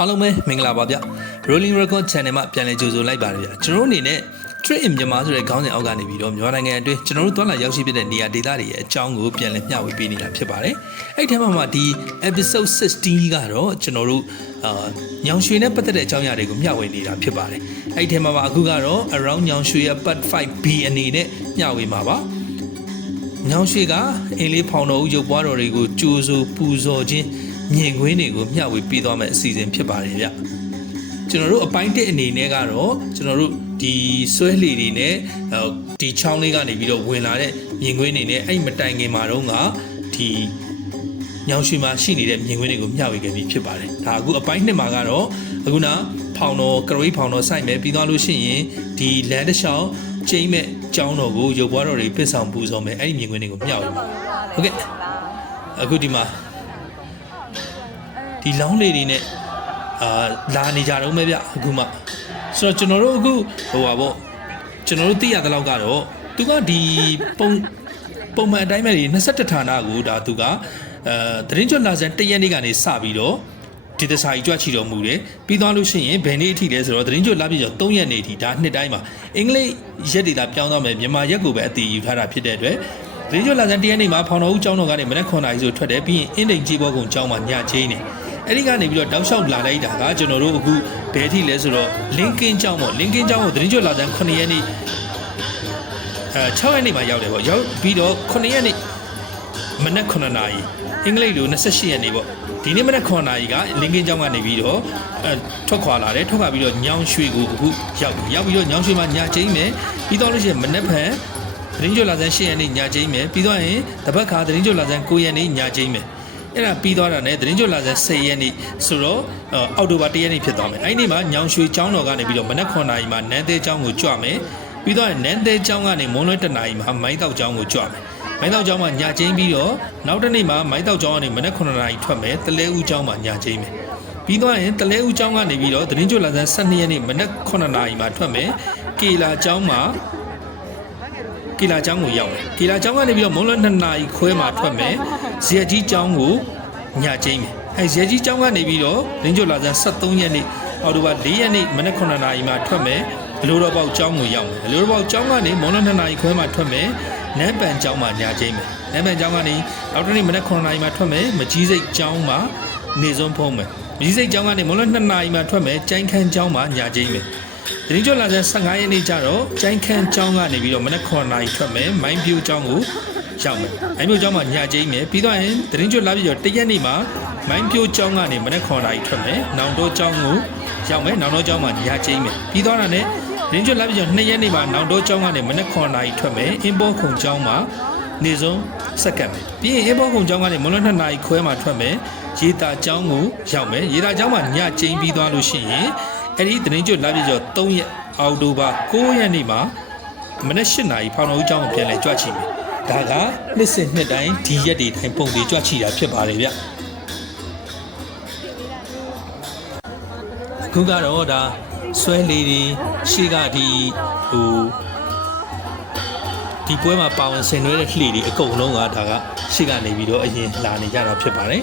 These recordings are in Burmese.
အားလုံးပဲမင်္ဂလာပါဗျ Rolling Record Channel မှာပြန်လည်ကြိုဆိုလိုက်ပါတယ်ဗျကျွန်တော်တို့အနေနဲ့ Trade in မြန်မာဆိုတဲ့ခေါင်းစဉ်အောက်ကနေပြီးတော့မြန်မာနိုင်ငံအတွင်းကျွန်တော်တို့သွားလာရောက်ရှိဖြစ်တဲ့နေရာဒေသတွေရဲ့အကြောင်းကိုပြန်လည်မျှဝေပေးနေတာဖြစ်ပါတယ်အဲ့ဒီထဲမှာမှဒီ episode 16ကတော့ကျွန်တော်တို့အာညောင်ရွှေနဲ့ပတ်သက်တဲ့အကြောင်းအရာတွေကိုမျှဝေနေတာဖြစ်ပါတယ်အဲ့ဒီထဲမှာမှအခုကတော့ around ညောင်ရွှေရဲ့ part 5B အနေနဲ့မျှဝေမှာပါညောင်ရွှေကအင်းလေးဖောင်တော်ဦးရုပ်ပွားတော်တွေကိုကြိုးစိုးပူဇော်ခြင်း မြင်ကွင်းတွေကိုမျှဝေပေးသွားမယ့်အစီအစဉ်ဖြစ်ပါတယ်ဗျကျွန်တော်တို့အပိုင်းတစ်အနေနဲ့ကတော့ကျွန်တော်တို့ဒီဆွဲလှေတွေနဲ့အော်ဒီချောင်းလေးကနေပြီးတော့ဝင်လာတဲ့မြင်ကွင်းတွေနဲ့အဲ့မတိုင်ခင်မှာတော့ကဒီညောင်ရွှေမှာရှိနေတဲ့မြင်ကွင်းတွေကိုမျှဝေခဲ့ပြီးဖြစ်ပါတယ်ဒါအခုအပိုင်းနှစ်မှာကတော့အခုနဖောင်တော်ကရိဖောင်တော်စိုက်မယ်ပြီးသွားလို့ရှိရင်ဒီလမ်းတစ်လျှောက်ကျိမ့်မဲ့ကျောင်းတော်ကိုရုပ်ပွားတော်တွေပစ်ဆောင်ပူဇော်မယ်အဲ့ဒီမြင်ကွင်းတွေကိုမျှဝေပါဟုတ်ကဲ့အခုဒီမှာ ဒီလောင်းလေးတွေနဲ့အာလာနေကြတော့မယ်ဗျအခုမှဆိုတော့ကျွန်တော်တို့အခုဟိုပါပေါ့ကျွန်တော်တို့သိရတဲ့လောက်ကတော့သူကဒီပုံပုံမှန်အတိုင်းပဲဒီ21ဌာနကိုဒါသူကအဲသတင်းကြွလာစံတရက်နေ့ကနေစပြီးတော့ဒီသစာကြီးကြွချီတော်မူတယ်ပြီးသွားလို့ရှိရင်ဘယ်နေ့အထိလဲဆိုတော့သတင်းကြွလာပြီးတော့3ရက်နေ့အထိဒါနှစ်တိုင်းမှာအင်္ဂလိပ်ရက်တွေလာပြောင်းသွားမယ်မြန်မာရက်ကိုပဲအတည်ယူထားတာဖြစ်တဲ့အတွက်သတင်းကြွလာစံတရက်နေ့မှာဖောင်တော်ဦးကျောင်းတော်ကနေမနက်9:00နာရီဆိုထွက်တယ်ပြီးရင်အင်းတိန်ကြီးဘောကုံကျောင်းမှာညချင်းနေ အဲ့ဒီကနေပြီးတော့တောက်လျှောက်လာလိုက်တာကကျွန်တော်တို့အခုဘယ်ထိလဲဆိုတော့ LinkedIn ကျောင်းပေါ့ LinkedIn ကျောင်းကိုသတင်းကြွလာစံ9ရက်နေ့အဲ6ရက်နေ့မှာရောက်တယ်ပေါ့ရောက်ပြီးတော့9ရက်နေ့မနက်9နာရီအင်္ဂလိပ်လို28ရက်နေ့ပေါ့ဒီနေ့မနက်9နာရီကလင်ကင်းကျောင်းကနေပြီးတော့အဲထွက်ခွာလာတယ်ထွက်ခွာပြီးတော့ညောင်ရွှေကိုအခုရောက်ပြီရောက်ပြီးတော့ညောင်ရွှေမှာညာချင်းမယ်ပြီးတော့လို့ရှိရင်မနက်ဖြန်သတင်းကြွလာစံ10ရက်နေ့ညာချင်းမယ်ပြီးတော့ရင်တပတ်ခါသတင်းကြွလာစံ9ရက်နေ့ညာချင်းမယ် အဲ့ဒါပြီးသွားတာနဲ့သတင်းကြွလာစံ10ရက်နေ့ဆိုတော့အောက်တိုဘာ1ရက်နေ့ဖြစ်သွားမယ်အဲ့ဒီနေ့မှာညောင်ရွှေကျောင်းတော်ကနေပြီးတော့မနက်9နာရီမှာနန်းသေးကျောင်းကိုကြွမယ်ပြီးတော့နန်းသေးကျောင်းကနေမွန်းလွဲ1နာရီမှာမိုင်းတောက်ကျောင်းကိုကြွမယ်မိုင်းတောက်ကျောင်းမှာညာချင်းပြီးတော့နောက်တစ်နေ့မှာမိုင်းတောက်ကျောင်းကနေမနက်9နာရီထွက်မယ်တလဲဦးကျောင်းမှာညာချင်းမယ်ပြီးတော့ရင်တလဲဦးကျောင်းကနေပြီးတော့သတင်းကြွလာစံ12ရက်နေ့မနက်9နာရီမှာထွက်မယ်ကေလာကျောင်းမှာ ကီလာကျောင်းကိုရောက်တယ်ကီလာကျောင်းကနေပြီးတော့မွန်းလွဲ2နာရီခွဲမှာထွက်မယ်ဇေယကြီးကျောင်းကိုညချင်းမယ်အဲဇေယကြီးကျောင်းကနေပြီးတော့လင်းကျော်လာစံ73ရက်နေ့အော်တိုဘာ4ရက်နေ့မနက်9နာရီမှာထွက်မယ်ဘလိုတော့ပေါက်ကျောင်းကိုရောက်မယ်ဘလိုတော့ပေါက်ကျောင်းကနေမွန်းလွဲ2နာရီခွဲမှာထွက်မယ်နန်းပန်ကျောင်းမှာညချင်းမယ်နန်းပန်ကျောင်းကနေနောက်တစ်နေ့မနက်9နာရီမှာထွက်မယ်မကြီးစိတ်ကျောင်းမှာနေစွန်းဖုံးမယ်မကြီးစိတ်ကျောင်းကနေမွန်းလွဲ2နာရီမှာထွက်မယ်ကျိုင်းခန်းကျောင်းမှာညချင်းမ ယ်တရင်ကျော်လာတဲ့15ရက်နေ့ကျတော့ကျိုင်းခန်းကျောင်းကနေပြီးတော့မနက်9နာရီထွက်မယ်မိုင်းပြူကျောင်းကိုရောက်မယ်မိုင်းပြူကျောင်းမှာညကျင်းမယ်ပြီးတော့ရင်တရင်ကျော်လာပြီးတော့တရက်နေ့မှာမိုင်းပြူကျောင်းကနေမနက်9နာရီထွက်မယ်နောင်တော့ကျောင်းကိုရောက်မယ်နောင်တော့ကျောင်းမှာညကျင်းမယ်ပြီးတော့တာနဲ့တရင်ကျော်လာပြီးတော့2ရက်နေ့မှာနောင်တော့ကျောင်းကနေမနက်9နာရီထွက်မယ်အင်းဘောခုံကျောင်းမှာနေဆုံးစက္ကန့်မယ်ပြီးရင်အင်းဘောခုံကျောင်းကနေမလွန်2နာရီခွဲမှာထွက်မယ်ရေတာကျောင်းကိုရောက်မယ်ရေတာကျောင်းမှာညကျင်းပြီးသွားလို့ရှိရင် အဲ့ဒီသတင်းကျွတ်လာပြကျော်3ရက်အောက်တိုဘာ9ရက်နေ့မှာမနက်8နာရီဖောင်တော်ဦးကျောင်းကိုပြန်လဲကြွချီမယ်ဒါကနှစ်စဉ်နှစ်တိုင်းဒီရက်တွေတိုင်းပုံတွေကြွချီတာဖြစ်ပါတယ်ဗျအခုကတော့ဒါဆွဲလေးတွေရှေ့ကဒီဟိုဒီပွဲမှာပါဝင်ဆင်နွှဲတဲ့လှေတွေအကုန်လုံးကဒါကရှေ့ကနေပြီးတော့အရင်လာနေကြတာဖြစ်ပါတယ်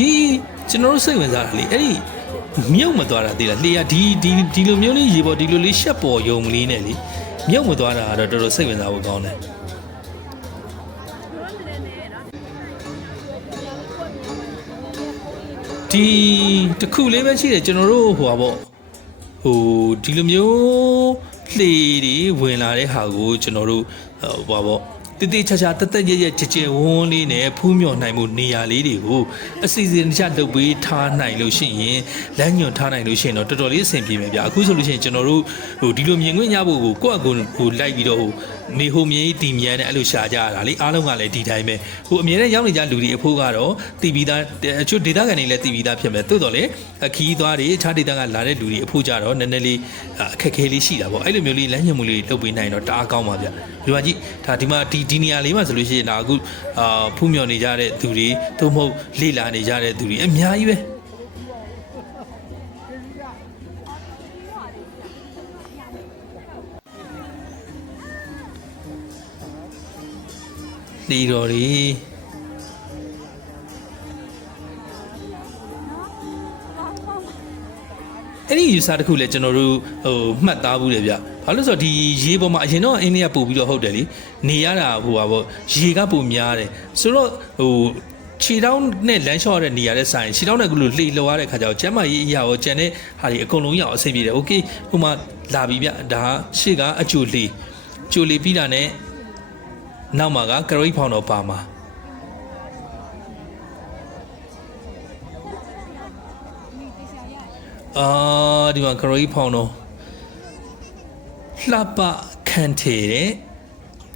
ဒီကျွန်တော်တို့စိတ်ဝင်စားတာလေအဲ့ဒီမြုပ်မသွားတာသိလားလေကဒီဒီဒီလိုမျိုးလေးရေပေါ်ဒီလိုလေးရှက်ပေါ်ယုံလေးနဲ့လေမြုပ်မသွားတာကတော့တော်တော်စိတ်ဝင်စားဖို့ကောင်းတယ်ဒီတစ်ခုလေးပဲရှိတယ်ကျွန်တော်တို့ဟိုပါပေါ့ဟိုဒီလိုမျိုးလှေတွေဝင်လာတဲ့ဟာကိုကျွန်တော်တို့ဟိုပါပေါ့ တတိချာချာတက်တက်ရရကြကြဝန်းလေးနဲ့ဖူးမြော်နိုင်မှုနေရာလေးတွေကိုအစီအစဉ်တခြားလုပ်ပေးထားနိုင်လို့ရှိရင်လမ်းညွန်ထားနိုင်လို့ရှိရင်တော့တော်တော်လေးအဆင်ပြေမယ်ဗျအခုဆိုလို့ရှိရင်ကျွန်တော်တို့ဟိုဒီလိုမြင်ခွင့်ရဖို့ကိုကိုယ့်အကူဟိုလိုက်ပြီးတော့ဟို နေဟိုမြေတီမြန်နဲ့အဲ့လိုရှာကြရတာလေအားလုံးကလည်းဒီတိုင်းပဲဟိုအမြဲတမ်းရောက်နေကြလူတွေအဖို့ကတော့တီဗီသားအချို့ဒေတာကန်တွေလည်းတီဗီသားဖြစ်မယ်တိုးတော်လေအခီးသွားတွေအခြားဒေတာကလာတဲ့လူတွေအဖို့ကြတော့နည်းနည်းလေးအခက်ခဲလေးရှိတာပေါ့အဲ့လိုမျိုးလေးလမ်းညွန်မှုလေးလုပ်ပေးနိုင်တော့တအားကောင်းပါဗျဒီမှာကြည့်ဒါဒီမှာဒီဒီနေရာလေးမှာဆိုလို့ရှိရင်ဒါအခုအာဖူးမြော်နေကြတဲ့သူတွေသို့မဟုတ်လေ့လာနေကြတဲ့သူတွေအများကြီးပဲ နေတော်တွေအဲ့ဒီ user တခုလည်းကျွန်တော်တို့ဟိုမှတ်သားဘူးလေဗျ။ဘာလို့လဲဆိုတော့ဒီရေပေါ်မှာအရင်တော့အင်းလေးကပို့ပြီးတော့ဟုတ်တယ်လေ။နေရတာဟိုပါပေါ့ရေကပိုများတယ်။ဆိုတော့ဟိုခြေတောင်းနဲ့လမ်းလျှော့ရတဲ့နေရာတဲ့ဆိုင်ခြေတောင်းနဲ့ကလို့လှေလောရတဲ့ခါကျတော့ကျမ်းမာရေးအရာရောကျန်တဲ့ဟာတွေအကုန်လုံးရအောင်အဆင်ပြေတယ်။ Okay ဟိုမှာလာပြီဗျ။ဒါရှေ့ကအကျိုလှေကျိုလှေပြီးတာနဲ့ နောက်မှာကကရိတ်ဖောင်တော်ပါမှာအာဒီမှာကရိုကြီးဖောင်တော့လှပခန့်ထေတဲ့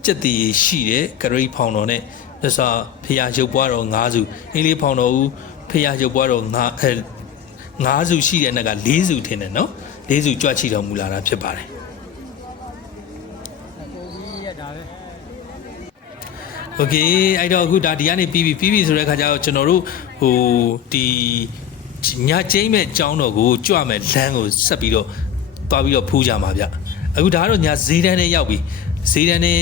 စက်တီရှိတဲ့ကရိုကြီးဖောင်တော်နဲ့သစ္စာဖရာရုပ်ပွားတော်၅စုအင်းလေးဖောင်တော်ဦးဖရာရုပ်ပွားတော်၅အဲ၅စုရှိတဲ့နောက်က၄စုထင်တယ်နော်၄စုကြွချီတော်မူလာတာဖြစ်ပါတယ် ကိုကြီးရတာပဲ โอเคအဲ့တော့အခုဒါဒီကနေပြီးပြီပြီးပြီဆိုတဲ့ခါကျတော့ကျွန်တော်တို့ဟိုဒီညကျိမ့်မဲ့ကြောင်းတော်ကိုကြွမဲ့လမ်းကိုဆက်ပြီးတော့တွားပြီးတော့ဖူးကြမှာဗျအခုဒါကတော့ညဈေးတန်းနဲ့ရောက်ပြီဈေးတန်းနဲ့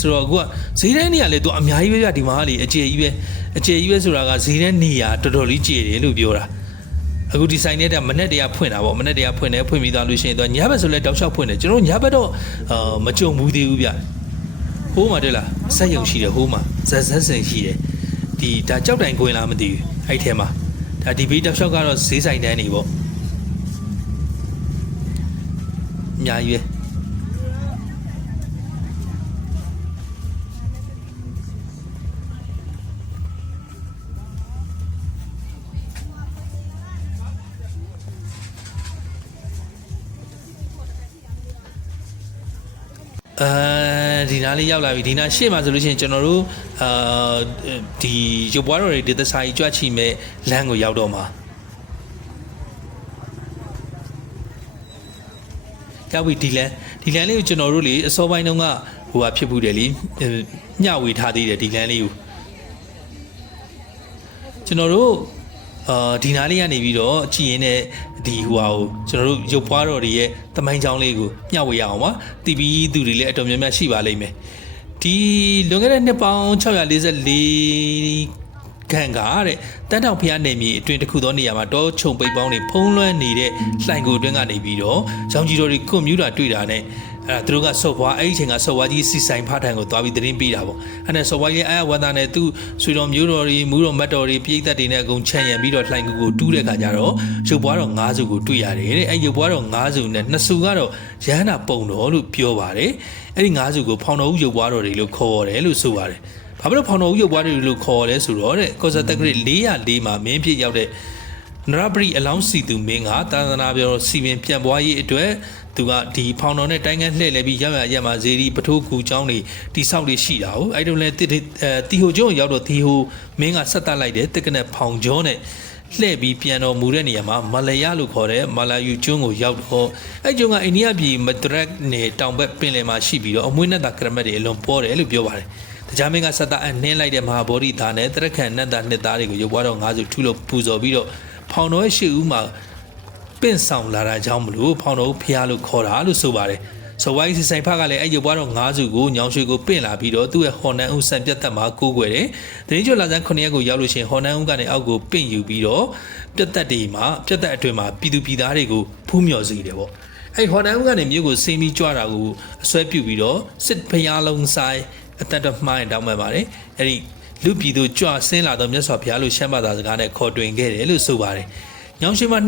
ဆိုတော့အခုကဈေးတန်းနေရလေသူအများကြီးပဲဗျဒီမှာလေအကျေကြီးပဲအကျေကြီးပဲဆိုတာကဈေးတန်းနေရတော်တော်လေးကျေတယ်လို့ပြောတာအခုဒီဆိုင်နဲ့တမနဲ့တရားဖွင့်တာပေါ့မနဲ့တရားဖွင့်တယ်ဖွင့်ပြီးသားလို့ရှိရင်သူညဘက်ဆိုလဲတောက်လျှောက်ဖွင့်တယ်ကျွန်တော်ညဘက်တော့အာမကြုံဘူးသေးဘူးဗျ ဟိုးမှာတွေ့လားစက်ရုံရှိတယ်ဟိုးမှာဇက်ဇက်စင်ရှိတယ်ဒီဒါကြောက်တိုင်ခွင်လားမသိဘူးအဲ့ထဲမှာဒါဒီဘေးတောက်လျှောက်ကတော့ဈေးဆိုင်တန်းနေပေါ့အများကြီးပဲ အဲဒီနားလေးရောက်လာပြီဒီနားရှေ့မှာဆိုလို့ရှိရင်ကျွန်တော်တို့အာဒီရုပ်ပွားတော်တွေဒေသစာကြီးကြွချီမဲ့လမ်းကိုရောက်တော့မှာရောက်ပြီဒီလမ်းဒီလမ်းလေးကိုကျွန်တော်တို့လေအစောပိုင်းတုန်းကဟိုဟာဖြစ်ဘူးတယ်လीညဝေထားသေးတယ်ဒီလမ်းလေးကိုကျွန်တော်တို့ အာဒီနားလေးကနေပြီးတော့ကြည်ရင်လည်းဒီဟိုဟာကိုကျွန်တော်တို့ရုပ်ပွားတော်တွေရဲ့တမိုင်းချောင်းလေးကိုမျှဝေရအောင်ပါတီဗီသူတွေလည်းအတော်များများရှိပါလိမ့်မယ်ဒီလွန်ခဲ့တဲ့နှစ်ပေါင်း644ခန့်ကတဲ့တန်းတောင်ဖျားနေမြေအတွင်တစ်ခုသောနေရာမှာတောချုံပိတ်ပေါင်းတွေဖုံးလွှမ်းနေတဲ့လှိုင်ကိုအတွင်းကနေပြီးတော့ရောင်ကြီးတော်တွေကွန်ပျူတာတွေ့တာနဲ့ အဲ့ဒါသူတို့ကဆော့ဘွားအဲ့ဒီအချိန်ကဆော့ဘွားကြီးစီဆိုင်ဖားထံကိုသွားပြီးသတင်းပေးတာပေါ့အဲ့ဒါဆော့ဘွားကြီးအဲ့အဝန်သားနဲ့သူဆွေတော်မျိုးတော်တွေမူးတော်မတ်တော်တွေပြည်သက်တွေနဲ့အကုန်ချန်ရံပြီးတော့လှိုင်ကိုကိုတူးတဲ့ခါကျတော့ရုပ်ဘွားတော်၅စုကိုတွေ့ရတယ်တဲ့အဲ့ရုပ်ဘွားတော်၅စုနဲ့နှစ်စုကတော့ရဟန္တာပုံတော်လို့ပြောပါတယ်အဲ့ဒီ၅စုကိုဖောင်တော်ဦးရုပ်ဘွားတော်တွေလို့ခေါ်ရတယ်လို့ဆိုပါတယ်ဘာဖြစ်လို့ဖောင်တော်ဦးရုပ်ဘွားတွေလို့ခေါ်လဲဆိုတော့တဲ့ကောဇတက်ကရ404မှာမင်းဖြစ်ရောက်တဲ့နရပရိအလောင်းစီသူမင်းကသာသနာပြောစီပင်ပြန်ပွားရေးအတွက် သူကဒီဖောင်တော်နဲ့တိုင်းကန်းလှည့်လဲပြီးရရရမှာဇေဒီပထိုးကူချောင်းတွေတိဆောက်လေးရှိတာဟုတ်အဲ့တုန်းလဲတီအဲတီဟိုကျုံရောက်တော့တီဟိုမင်းကဆက်တက်လိုက်တယ်တက်ကနဲ့ဖောင်ကျော်နဲ့လှည့်ပြီးပြန်တော်မူတဲ့နေရာမှာမလယလို့ခေါ်တဲ့မလာယူကျွန်းကိုရောက်တော့အဲ့ကျွန်းကအိန္ဒိယပြည်မဒရက်နယ်တောင်ဘက်ပင်လယ်မှာရှိပြီးတော့အမွှေးနဲ့တာကရမတ်တွေအလွန်ပေါ်တယ်လို့ပြောပါတယ်တရားမင်းကဆက်တာအနှင်းလိုက်တဲ့မဟာဗောဓိသားနဲ့တရခန်နတ်သားနှစ်သားတွေကိုရုပ်ပွားတော်၅စုထုလို့ပူဇော်ပြီးတော့ဖောင်တော်ရဲ့ရှေ့ဦးမှာ ပင့်ဆောင်လာတာကြောင့်မလို့ဖောင်တော်ဖျားလို့ခေါ်တာလို့ဆိုပါတယ်ဆိုဝိုင်းစီဆိုင်ဖကလည်းအဲ့ရုပ်ပွားတော်၅စုကိုညောင်ရွှေကိုပင့်လာပြီးတော့သူ့ရဲ့ဟော်နန်ဦးဆန်ပြတ်သက်မှာကိုးကွယ်တယ်။တရင်ကျော်လာဆန်း9ရက်ကိုရောက်လို့ရှိရင်ဟော်နန်ဦးကနေအောက်ကိုပင့်ယူပြီးတော့ပြတ်သက်တွေမှာပြတ်သက်အတွင်မှာပြည်သူပြည်သားတွေကိုဖူးမြော်စေတယ်ပေါ့။အဲ့ဟော်နန်ဦးကနေမြို့ကိုဆင်းပြီးကြွတာကိုအစွဲပြုပြီးတော့စစ်ဖျားလုံးဆိုင်အသက်တော်မှားရင်တောင်းပန်ပါတယ်။အဲ့ဒီလူပြည်သူကြွဆင်းလာတော့မြတ်စွာဘုရားလို့ရှမ်းဘာသာစကားနဲ့ခေါ်တွင်ခဲ့တယ်လို့ဆိုပါတယ်။ ညောင်ရှိမှာ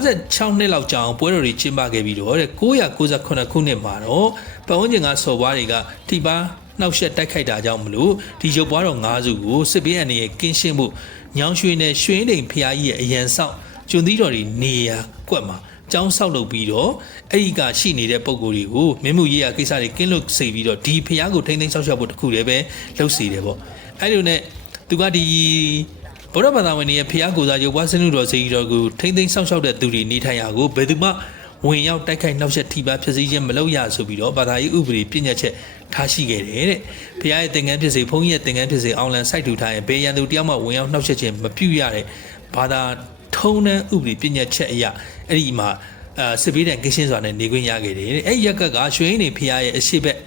256နှစ်လောက်ကြာအောင်ပွဲတော်တွေကျင်းပခဲ့ပြီးတော့တဲ့998ခုနှစ်မှာတော့ပတ်ဝန်းကျင်ကစော်ဘွားတွေကထိပါနှောက်ယှက်တိုက်ခိုက်တာကြောင့်မလို့ဒီရုပ်ဘွားတော်၅စုကိုစစ်ပေးအန်ရဲ့ကင်းရှင်းမှုညောင်ရွှေနဲ့ရွှေတိန်ဖျားကြီးရဲ့အရန်ဆောက်ကျွန်းသီးတော်တွေနေရာကွက်မှာကျောင်းဆောက်လုပ်ပြီးတော့အဲ့ဒီကရှိနေတဲ့ပုံကိုယ်တွေကိုမင်းမှုရေးရကိစ္စတွေကင်းလွတ်စေပြီးတော့ဒီဖျားကိုထိမ့်သိမ်းဆောက်ရှောက်ဖို့တခုတည်းပဲလုပ်စီတယ်ပေါ့အဲ့လိုနဲ့သူကဒီ ဗုဒ္ဓဘာသာဝင်တွေရဲ့ဖျားကိုယ်စားရုပ်ဘွားစနုတော်စေကြီးတော်ကိုထိမ့်သိမ်းဆောက်ရှောက်တဲ့သူတွေနေထိုင်ရာကိုဘယ်သူမှဝင်ရောက်တိုက်ခိုက်နှောက်ယှက်ထိပါဖြစ်စည်းခြင်းမလုပ်ရဆိုပြီးတော့ဘာသာရေးဥပဒေပြည့်ညတ်ချက်ထားရှိခဲ့တယ်တဲ့။ဖျားရဲ့သင်္ကန်းဖြစ်စေဘုန်းကြီးရဲ့သင်္ကန်းဖြစ်စေအောင်လန်စိုက်ထူထားရင်ဘေးရန်သူတယောက်မှဝင်ရောက်နှောက်ယှက်ခြင်းမပြုရတဲ့ဘာသာထုံးတဲ့ဥပဒေပြည့်ညတ်ချက်အရာအဲ့ဒီမှာအာစစ်ပေးတဲ့ကင်းရှင်းစွာနဲ့နေခွင့်ရခဲ့တယ်တဲ့။အဲ့ဒီရက်ကကရွှေရင်းနေဖျားရဲ့အရှိဘက်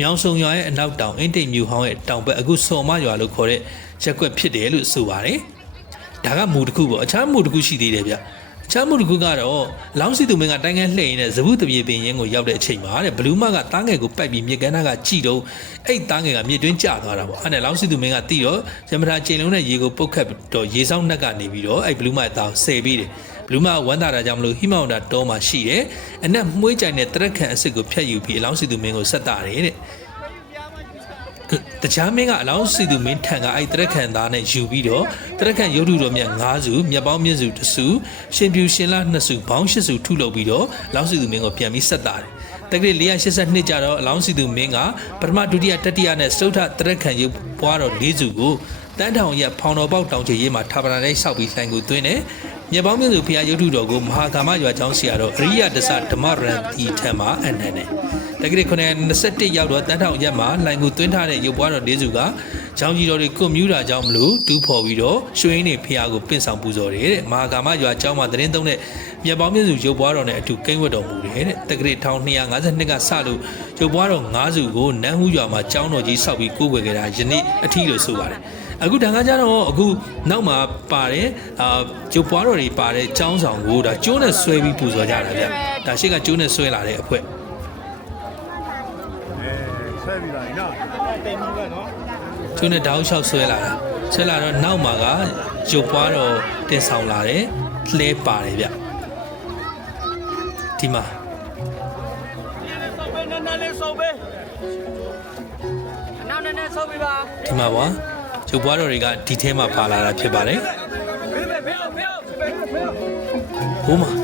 မြောင်စုံရွာရဲ့အနောက်တောင်အင်းတိတ်မြူဟောင်းရဲ့တောင်ဘက်အခုစော်မရွာလို့ခေါ်တဲ့ရက်ကွက်ဖြစ်တယ်လို့ဆိုပါတယ်ဒါကမူတစ်ခုပေါ့အခြားမူတစ်ခုရှိသေးတယ်ဗျအခြားမူတစ်ခုကတော့လောင်းစီသူမင်းကတိုင်းကန်းလှည့်ရင်းနဲ့ဇဗုတပြေပင်ရင်ကိုရောက်တဲ့အချိန်မှာတဲ့ဘလူးမကတားငယ်ကိုပိုက်ပြီးမြေကန်းသားကကြည်တော့အဲ့တားငယ်ကမြေတွင်းကျသွားတာပေါ့အဲ့နဲ့လောင်းစီသူမင်းကတီးတော့ရမထာချိန်လုံးနဲ့ရေကိုပုတ်ခတ်တော့ရေဆောင်နှက်ကနေပြီးတော့အဲ့ဘလူးမအတောင်ဆယ်ပြီးတယ် ဘလူးမဝမ်းသာတာကြောင့်မလို့ဟိမောင်တာတောမှာရှိတယ်အနက်မှုေးကြိုင်တဲ့တရက်ခန့်အစ်စ်ကိုဖျက်ယူပြီးအလောင်းစီသူမင်းကိုဆက်တာတယ်တဲ့တခြားမင်းကအလောင်းစီသူမင်းထံကအဲ့တရက်ခန်သားနဲ့ယူပြီးတော့တရက်ခန်ရုပ်ထုတော်မြတ်၅စုမြက်ပေါင်းမြင့်စုတစ်စုရှင်ပြူရှင်လာ2စုဘောင်း8စုထုလုပ်ပြီးတော့လောင်းစီသူမင်းကိုပြန်ပြီးဆက်တာတယ်တက္ကရာ482ကြတော့အလောင်းစီသူမင်းကပထမဒုတိယတတိယနဲ့စတုထတရက်ခန်ရုပ်ပွားတော်၄စုကိုတန်းထောင်ရက်ဖောင်တော်ပေါက်တောင်ချေရေးမှာထာပနာတိုင်းဆောက်ပြီးလှိုင်ကိုသွင်းတယ် မြက်ပေါင်းမြင့်စုဖရာရုပ်ထုတော်ကိုမဟာကာမရွာကျောင်းဆရာတော်အရိယတသဓမ္မရန်တီထံမှာအနန္တယ်တက္ကရာ921ရောက်တော့တန်းထောင်ရက်မှာလိုင်ကိုသွင်းထားတဲ့ရုပ်ပွားတော်လေးစုကကျောင်းကြီးတော်တွေကွန်မြူတာကြောင့်မလို့တူးဖော်ပြီးတော့ရွှေရင်းနေဖះကိုပင့်ဆောင်ပူဇော်တယ်တဲ့မဟာကာမရွာကျောင်းမှာသတင်းသုံးတဲ့မြတ်ပေါင်းမြတ်စုရုပ်ပွားတော်နဲ့အတူကိန်းဝတ်တော်မူတယ်တဲ့တက္ကရာ1252ကစလို့ရုပ်ပွားတော်9စုကိုနန်းဟူးရွာမှာကျောင်းတော်ကြီးဆောက်ပြီးကိုးကွယ်ခဲ့တာယနေ့အထီးလို့ဆိုပါတယ် အခုတန်ခါကြတော့အခုနောက်မှာပါတယ်အာရုပ်ပွားတော်တွေပါတဲ့ကျောင်းဆောင်ကိုဒါကျိုးနဲ့ဆွဲပြီးပူဇော်ကြတာဗျဒါရှိကကျိုးနဲ့ဆွဲလာတဲ့အဖွဲ့အဲဆက်ပြီးလာရင်နော်တင်ပြီးပဲနော်သူနဲ့တောင်းလျှောက်ဆွဲလာတာဆွဲလာတော့နောက်မှာကရုပ်ပွားတော့တင်ဆောင်လာတယ်လှဲပါတယ်ဗျဒီမှာဆောက်ပေးနည်းနည်းလေးဆောက်ပေးအနောက်နည်းနည်းဆောက်ပေးပါဒီမှာပါ ရုပ်ပွားတော်တွေကဒီထဲမှာပါလာတာဖြစ်ပါတယ်ဖေးဖေးဖေးဖေးဖေးဖေးဟိုးမှာ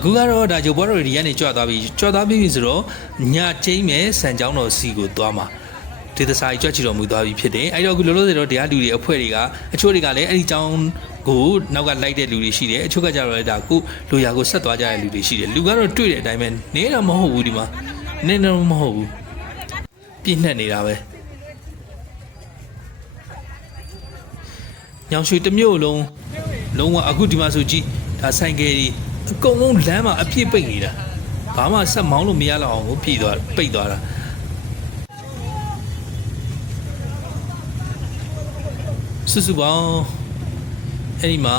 အာအခုကတော့ဒါရုပ်ပွားတော်တွေဒီကနေကြွသွားပြီကြွသွားပြီဆိုတော့ညကျိမ့်မဲ့စံကြောင်းတော်စီကိုသွားမှာဒေသစာကြီးကြွချီတော်မူသွားပြီဖြစ်တယ်အဲ့တော့အခုလောလောဆယ်တော့တရားလူတွေအဖွဲ့တွေကအချို့တွေကလည်းအဲ့ဒီကြောင်းကိုနောက်ကလိုက်တဲ့လူတွေရှိတယ်အချို့ကကြတော့လည်းဒါကိုလူရာကိုဆက်သွားကြတဲ့လူတွေရှိတယ်လူကတော့တွေ့တဲ့အတိုင်းပဲနေတော့မဟုတ်ဘူးဒီမှာနေတော့မဟုတ်ဘူးပြည့်နှက်နေတာပဲညောင်ရွှေတစ်မျိုးလုံးလုံးဝအခုဒီမှာဆိုကြည့်ဒါဆိုင်ကယ်ကြီး အကုန်လုံးလမ်းမှာအပြည့်ပိတ်နေတာဘာမှဆက်မောင်းလို့မရတော့အောင်ကိုပြည့်သွားပိတ်သွားတာစုစုပေါင်းအဲ့ဒီမှာ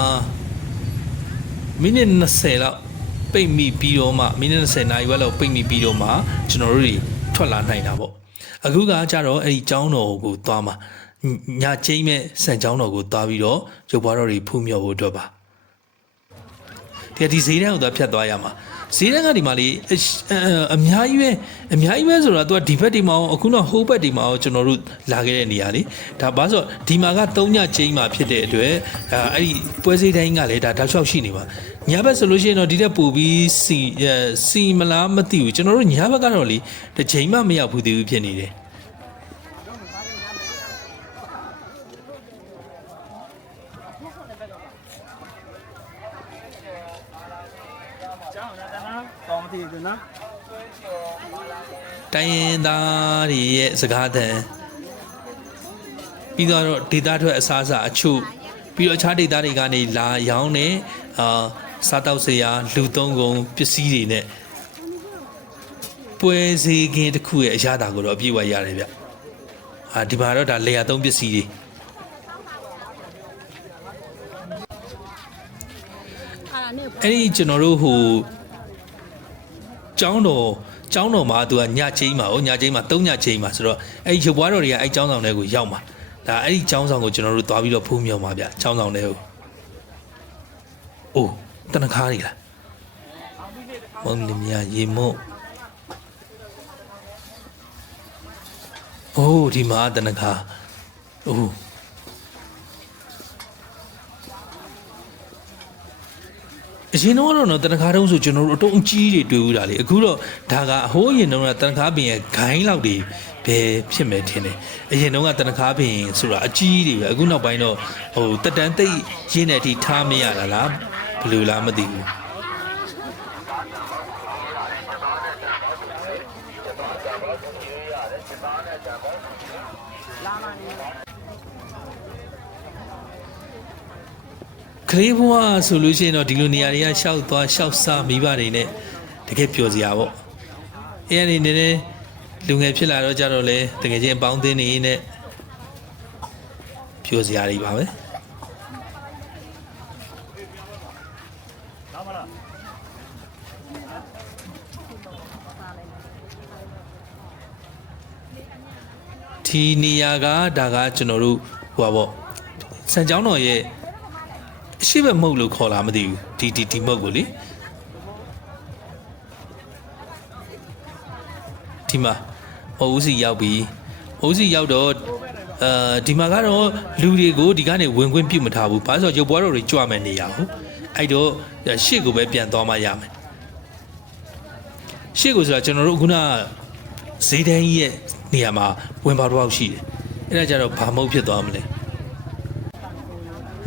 မိနစ်20လောက်ပိတ်မိပြီးတော့မှမိနစ်20နာရီဝက်လောက်ပိတ်မိပြီးတော့မှကျွန်တော်တို့တွေထွက်လာနိုင်တာပေါ့အခုကကြတော့အဲ့ဒီကျောင်းတော်ကိုသွားမှာညညချင်းမဲ့စံကျောင်းတော်ကိုသွားပြီးတော့ရုပ်ပွားတော်တွေဖူးမြော်ဖို့အတွက်ပါ ဒီဒီဈေးတန်းကိုသွားဖြတ်သွားရမှာဈေးတန်းကဒီမှာလေအရှအအများကြီးပဲအများကြီးပဲဆိုတော့ तू ကဒီဘက်ဒီမှာရောအခုတော့ဟိုးဘက်ဒီမှာရောကျွန်တော်တို့လာခဲ့တဲ့နေရာလေဒါဘာလို့ဆိုတော့ဒီမှာက3ညချင်းမှာဖြစ်တဲ့အတွက်အဲအဲ့ဒီပွဲစည်းတိုင်းကလည်းဒါတောက်လျှောက်ရှိနေမှာညဘက်ဆိုလို့ရှိရင်တော့ဒီတက်ပူပြီးစီအဲစီမလားမသိဘူးကျွန်တော်တို့ညဘက်ကတော့လေတစ်ချိန်မှမရောက်ဘူးသေးဘူးဖြစ်နေတယ် ကျောင်းလာတာနော်ကောင်းမသိဘူးနော် တိုင်းရင်းသားတွေရဲ့စကားသံပြီးတော့ဒေတာထွက်အစားအစာအချို့ပြီးတော့အခြားဒေတာတွေကနေလာရောင်းနေအာစားတောက်စရာလူသုံးကုန်ပစ္စည်းတွေနဲ့ပွဲစည်းခင်းတစ်ခုရဲ့အရသာကိုတော့အပြည့်အဝရတယ်ဗျအာဒီမှာတော့ဒါလေယာသုံးပစ္စည်းတွေအဲ့ဒီကျွန်တော်တို့ဟိုကျောင်းတော် ကျောင်းတော်မှာသူကညချင်းမှာဟိုညချင်းမှာ၃ညချင်းမှာဆိုတော့အဲ့ဒီရုပ်ပွားတော်တွေကအဲ့ကျောင်းဆောင်တွေကိုရောက်မှာဒါအဲ့ဒီကျောင်းဆောင်ကိုကျွန်တော်တို့သွားပြီးတော့ဖုံးမြော်မှာဗျကျောင်းဆောင်တွေကိုအိုးတနခါးတွေလားမုံနေမြရေမို့အိုးဒီမှာတနခါးအိုး ရင်တော့တော့နော်တနခါတုံးဆိုကျွန်တော်တို့အတုံးအကြီးတွေတွေ့ဦးတာလေအခုတော့ဒါကအဟိုးအရင်တော့ကတနခါပင်ရဲ့ဂိုင်းလောက်တွေပဲဖြစ်မယ်ထင်တယ်အရင်တော့ကတနခါပင်ဆိုတာအကြီးတွေပဲအခုနောက်ပိုင်းတော့ဟိုတက်တန်းသိပ်ရင်းတဲ့အထိထားမရတာလားဘယ်လိုလားမသိဘူး ကလေးဘဝဆိုလို့ရှိရင်တော့ဒီလိုနေရာတွေကရှောက်သွားရှောက်စားမိဘတွေနဲ့တကယ်ပျော်စရာပေါ့အဲအနေနဲ့နည်းနည်းလူငယ်ဖြစ်လာတော့ကြတော့လေတကယ်ချင်းအပေါင်းအသင်းနေနဲ့ပျော်စရာတွေပါပဲဒီနေရာကဒါကကျွန်တော်တို့ဟိုပါပေါ့စံကြောင်းတော်ရဲ့ အရှိဘက်မုတ်လို့ခေါ်လာမသိဘူးဒီဒီဒီမုတ်ကိုလေဒီမှာအုပ်စီရောက်ပြီအုပ်စီရောက်တော့အဲဒီမှာကတော့လူတွေကိုဒီကနေဝင်ခွင့်ပြုမထားဘူးဘာလို့ဆိုတော့ရုပ်ပွားတော်တွေကြွမယ်နေရဟုတ်အဲ့တော့ရှေ့ကိုပဲပြန်သွားမှရမယ်ရှေ့ကိုဆိုတာကျွန်တော်တို့ခုနဈေးတန်းကြီးရဲ့နေရာမှာဝင်ပါတော့ရှိတယ်အဲ့ဒါကြတော့ဘာမုတ်ဖြစ်သွားမလဲ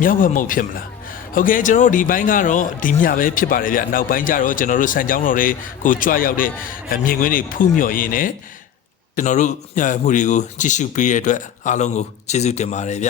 မြောက်ဘက်မဟုတ်ဖြစ်မလားဟုတ်ကဲ့ကျွန်တော်တို့ဒီဘိုင်းကတော့ဒီမြပဲဖြစ်ပါတယ်ဗျနောက်ပိုင်းကျတော့ကျွန်တော်တို့စံကြောင်းတော်တွေကိုကြွရောက်တဲ့မြင်ကွင်းတွေဖူးမြော်ရင်းနဲ့ကျွန်တော်တို့မျှဝေမှုတွေကိုကြည့်ရှုပေးတဲ့အတွက်အားလုံးကိုကျေးဇူးတင်ပါတယ်ဗျ